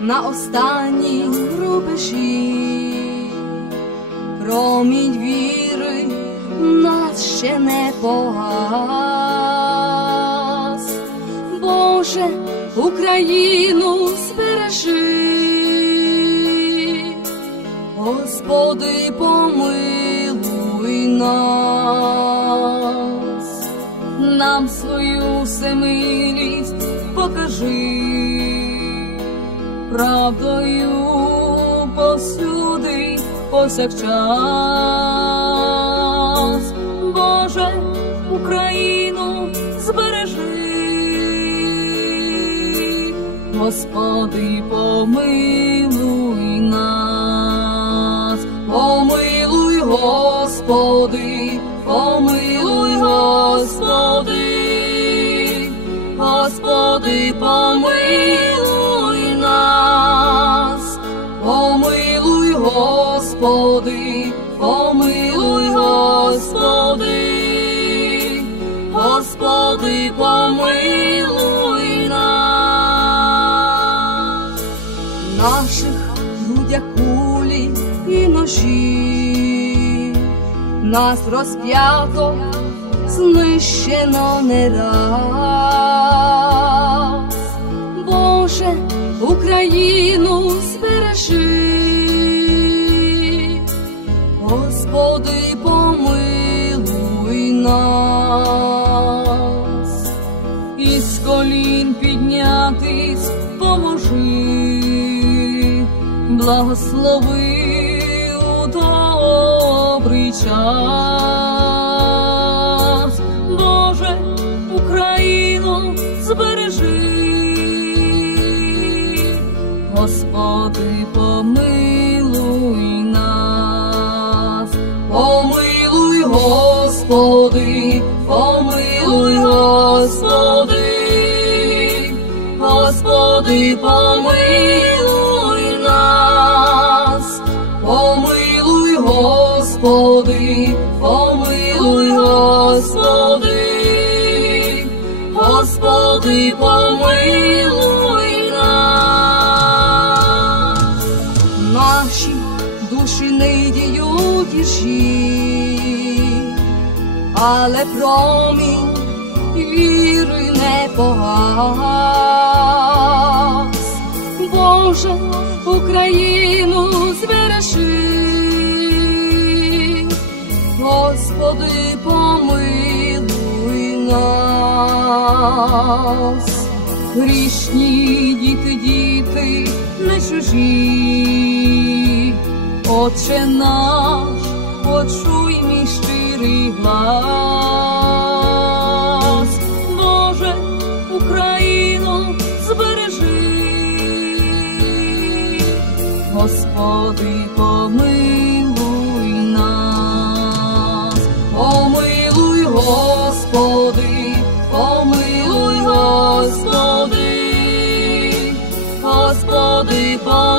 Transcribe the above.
на останній рубежі, промінь віри нас ще не погас, Боже, Україну збережи, Господи, помилуй нас, нам свою всемилість покажи правдою повсюди повсякчас, Боже, Україну збережи, Господи, помилуй нас, помилуй, Господи, помилуй, Господи, Господи, помилуй Господи, помилуй, Господи, Господи, помилуй нас, наших грудях кулі і ножі, нас розп'ято, знищено не раз. Боже, Україну піднятись поможи, благослови у добрий час, Боже, Україну збережи, Господи, помилуй нас, помилуй, Господи, помилуй, Господи, помилуй нас, помилуй, Господи, помилуй, Господи, Господи, помилуй нас, наші душі не іржі, але промінь віри не погас. Боже, Україну збережи, Господи, помилуй нас, грішні діти, діти не чужі, Отче наш, почуй мій щирий глас, Боже, Україну Господи, помилуй нас, помилуй, Господи, помилуй, Господи, Господи, помилуй.